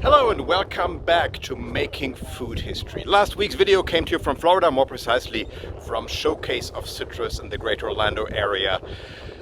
Hello and welcome back to Making Food History. Last week's video came to you from Florida, more precisely from Showcase of Citrus in the greater Orlando area.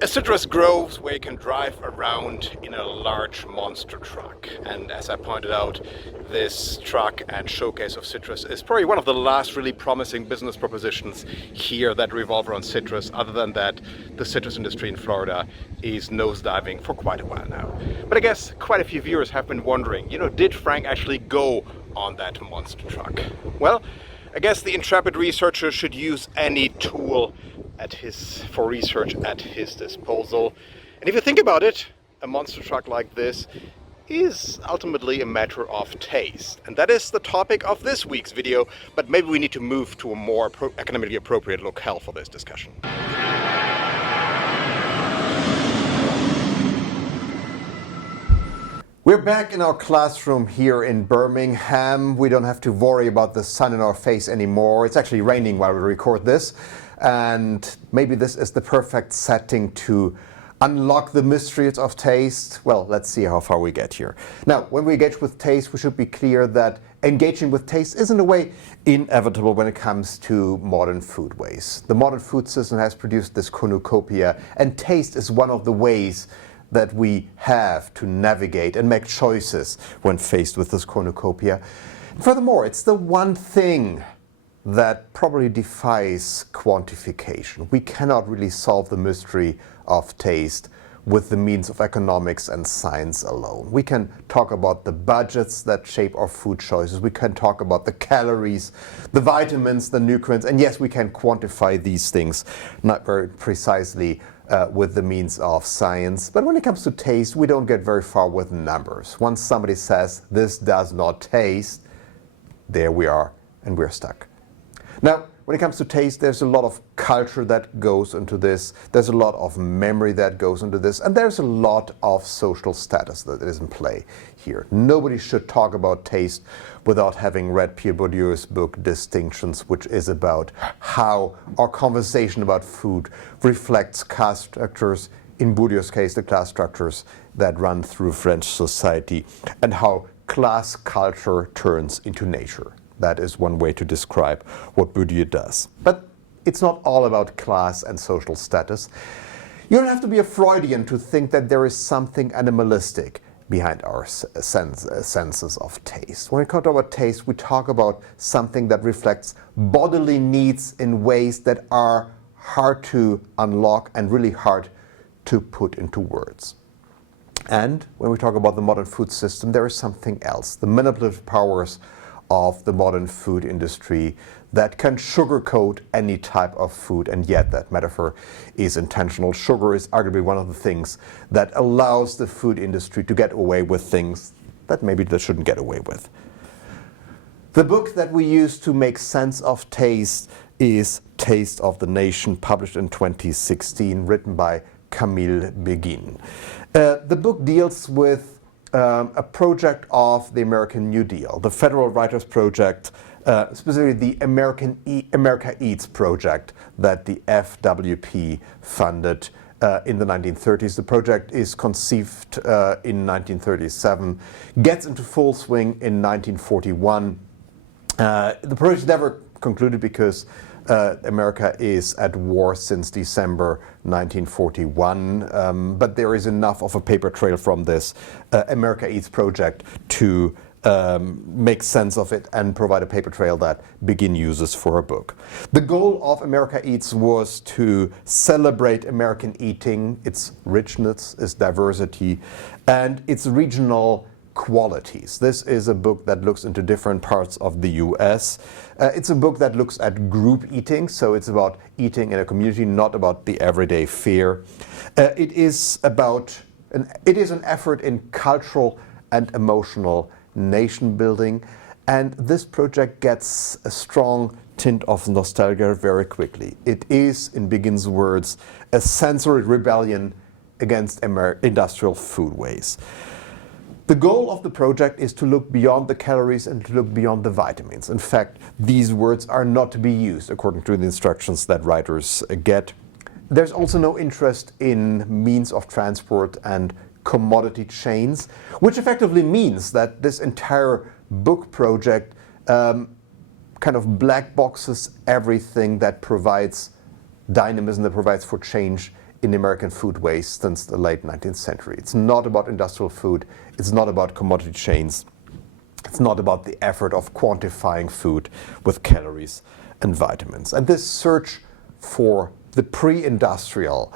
A citrus groves where you can drive around in a large monster truck. And as I pointed out, this truck and Showcase of Citrus is probably one of the last really promising business propositions here that revolve around citrus. Other than that, the citrus industry in Florida is nosediving for quite a while now. But I guess quite a few viewers have been wondering, did Frank actually go on that monster truck? Well, I guess the intrepid researcher should use any tool for research at his disposal. And if you think about it, a monster truck like this is ultimately a matter of taste. And that is the topic of this week's video, but maybe we need to move to a more economically appropriate locale for this discussion. We're back in our classroom here in Birmingham. We don't have to worry about the sun in our face anymore. It's actually raining while we record this. And maybe this is the perfect setting to unlock the mysteries of taste. Well, let's see how far we get here. Now, when we engage with taste, we should be clear that engaging with taste is in a way inevitable when it comes to modern foodways. The modern food system has produced this cornucopia, and taste is one of the ways that we have to navigate and make choices when faced with this cornucopia. And furthermore, it's the one thing that probably defies quantification. We cannot really solve the mystery of taste with the means of economics and science alone. We can talk about the budgets that shape our food choices. We can talk about the calories, the vitamins, the nutrients, and yes, we can quantify these things, not very precisely with the means of science. But when it comes to taste, we don't get very far with numbers. Once somebody says, this does not taste, there we are, and we're stuck. Now, when it comes to taste, there's a lot of culture that goes into this, there's a lot of memory that goes into this, and there's a lot of social status that is in play here. Nobody should talk about taste without having read Pierre Bourdieu's book Distinctions, which is about how our conversation about food reflects class structures, in Bourdieu's case, the class structures that run through French society, and how class culture turns into nature. That is one way to describe what Bourdieu does. But it's not all about class and social status. You don't have to be a Freudian to think that there is something animalistic behind our senses of taste. When we talk about taste, we talk about something that reflects bodily needs in ways that are hard to unlock and really hard to put into words. And when we talk about the modern food system, there is something else. The manipulative powers of the modern food industry that can sugarcoat any type of food, and yet that metaphor is intentional. Sugar is arguably one of the things that allows the food industry to get away with things that maybe they shouldn't get away with. The book that we use to make sense of taste is Taste of the Nation, published in 2016, written by Camille Begin. The book deals with a project of the American New Deal, the Federal Writers Project, specifically the America Eats project that the FWP funded in the 1930s. The project is conceived in 1937, gets into full swing in 1941. The project never concluded because America is at war since December 1941, but there is enough of a paper trail from this America Eats project to make sense of it and provide a paper trail that Begin uses for a book. The goal of America Eats was to celebrate American eating, its richness, its diversity, and its regional qualities. This is a book that looks into different parts of the US. It's a book that looks at group eating, so it's about eating in a community, not about the everyday fare. It is an effort in cultural and emotional nation building, and this project gets a strong tint of nostalgia very quickly. It is, in Begin's words, a sensory rebellion against industrial foodways. The goal of the project is to look beyond the calories and to look beyond the vitamins. In fact, these words are not to be used according to the instructions that writers get. There's also no interest in means of transport and commodity chains, which effectively means that this entire book project kind of black boxes everything that provides dynamism, that provides for change in American foodways since the late 19th century. It's not about industrial food, it's not about commodity chains, it's not about the effort of quantifying food with calories and vitamins. And this search for the pre-industrial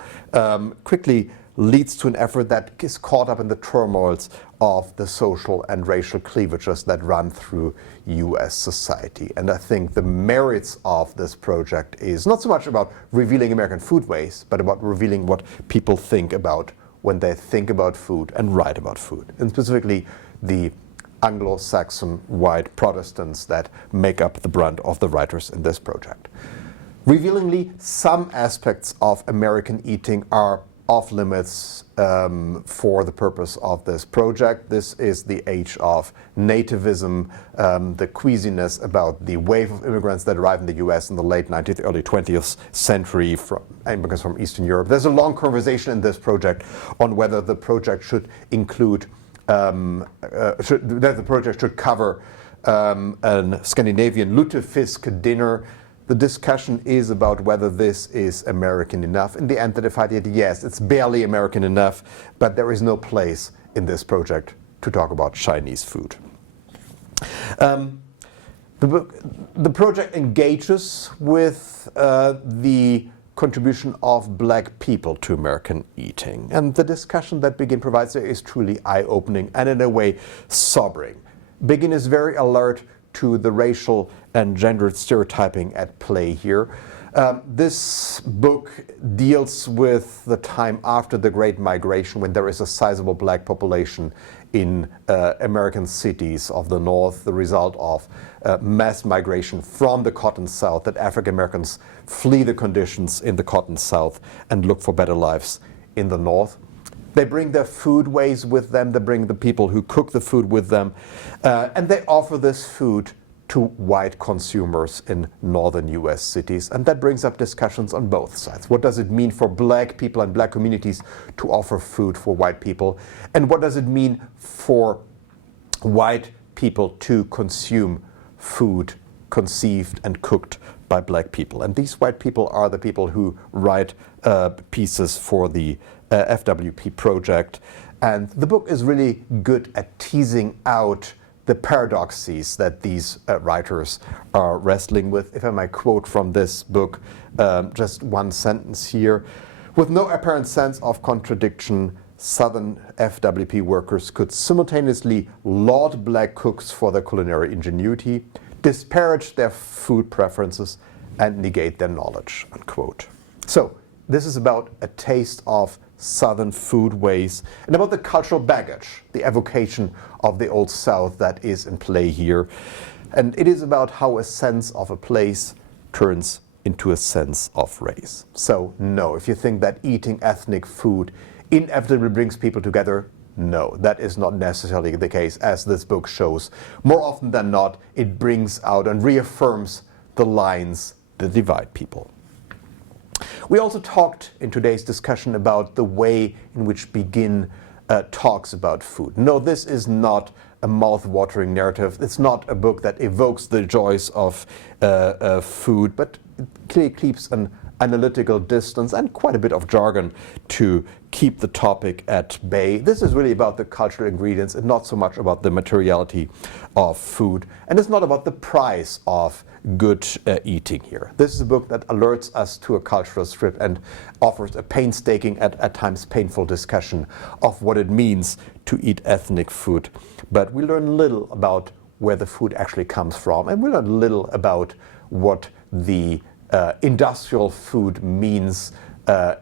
quickly leads to an effort that is caught up in the turmoils of the social and racial cleavages that run through US society. And I think the merits of this project is not so much about revealing American foodways, but about revealing what people think about when they think about food and write about food, and specifically the Anglo-Saxon white Protestants that make up the brunt of the writers in this project. Revealingly, some aspects of American eating are off limits for the purpose of this project. This is the age of nativism, the queasiness about the wave of immigrants that arrived in the US in the late 19th, early 20th century, from immigrants from Eastern Europe. There's a long conversation in this project on whether the project should include, that the project should cover a Scandinavian lutefisk dinner. The discussion is about whether this is American enough. In the end, they decided yes, it's barely American enough, but there is no place in this project to talk about Chinese food. The project engages with the contribution of black people to American eating. And the discussion that Begin provides there is truly eye-opening and in a way sobering. Begin is very alert to the racial and gendered stereotyping at play here. This book deals with the time after the Great Migration, when there is a sizable black population in American cities of the North, the result of mass migration from the Cotton South, that African Americans flee the conditions in the Cotton South and look for better lives in the North. They bring their foodways with them, they bring the people who cook the food with them, and they offer this food to white consumers in northern US cities. And that brings up discussions on both sides. What does it mean for black people and black communities to offer food for white people? And what does it mean for white people to consume food conceived and cooked by black people? And these white people are the people who write pieces for the FWP project. And the book is really good at teasing out the paradoxes that these writers are wrestling with. If I might quote from this book, just one sentence here. With no apparent sense of contradiction, Southern FWP workers could simultaneously laud black cooks for their culinary ingenuity, disparage their food preferences, and negate their knowledge, unquote. So this is about a taste of Southern foodways and about the cultural baggage, the evocation of the Old South that is in play here. And it is about how a sense of a place turns into a sense of race. So no, if you think that eating ethnic food inevitably brings people together, no, that is not necessarily the case, as this book shows. More often than not, it brings out and reaffirms the lines that divide people. We also talked in today's discussion about the way in which Begin talks about food. No, this is not a mouth-watering narrative. It's not a book that evokes the joys of food, but it clearly keeps an analytical distance and quite a bit of jargon to keep the topic at bay. This is really about the cultural ingredients and not so much about the materiality of food. And it's not about the price of good eating here. This is a book that alerts us to a cultural strip and offers a painstaking, at times painful discussion of what it means to eat ethnic food. But we learn little about where the food actually comes from, and we learn little about what the industrial food means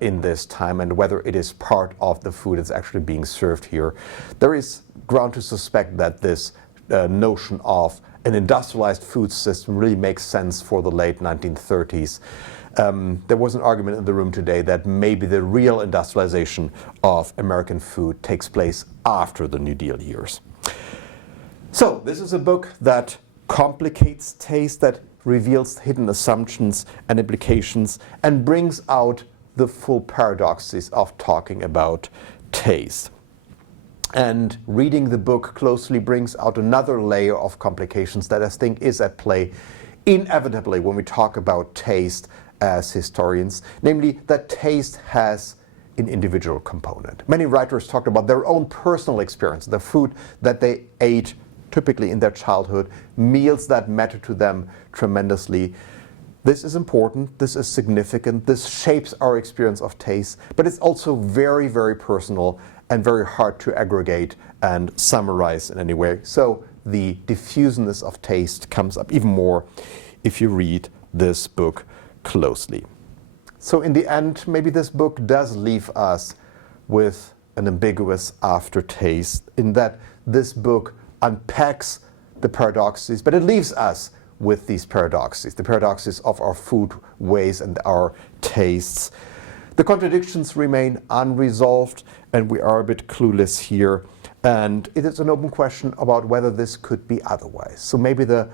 in this time and whether it is part of the food that's actually being served here. There is ground to suspect that this notion of an industrialized food system really makes sense for the late 1930s. There was an argument in the room today that maybe the real industrialization of American food takes place after the New Deal years. So this is a book that complicates taste, that reveals hidden assumptions and implications, and brings out the full paradoxes of talking about taste. And reading the book closely brings out another layer of complications that I think is at play inevitably when we talk about taste as historians, namely that taste has an individual component. Many writers talked about their own personal experience, the food that they ate typically in their childhood, meals that matter to them tremendously. This is important, this is significant, this shapes our experience of taste, but it's also very, very personal and very hard to aggregate and summarize in any way. So the diffuseness of taste comes up even more if you read this book closely. So in the end, maybe this book does leave us with an ambiguous aftertaste in that this book unpacks the paradoxes, but it leaves us with these paradoxes, the paradoxes of our food ways and our tastes. The contradictions remain unresolved, and we are a bit clueless here. And it is an open question about whether this could be otherwise. So maybe the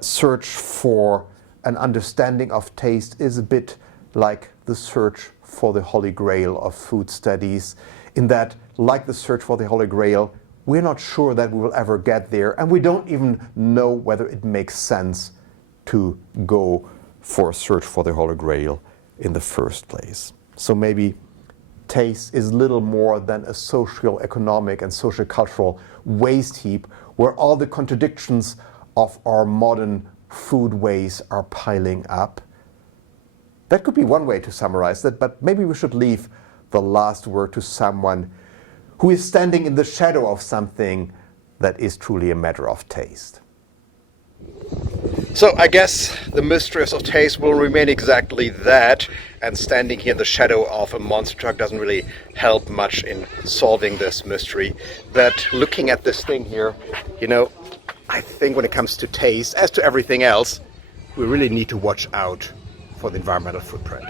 search for an understanding of taste is a bit like the search for the Holy Grail of food studies, in that, like the search for the Holy Grail, we're not sure that we will ever get there, and we don't even know whether it makes sense to go for a search for the Holy Grail in the first place. So maybe taste is little more than a social, economic, and social cultural waste heap where all the contradictions of our modern food ways are piling up. That could be one way to summarize it, but maybe we should leave the last word to someone who is standing in the shadow of something that is truly a matter of taste. So I guess the mysteries of taste will remain exactly that, and standing here in the shadow of a monster truck doesn't really help much in solving this mystery. But looking at this thing here, I think when it comes to taste, as to everything else, we really need to watch out for the environmental footprint.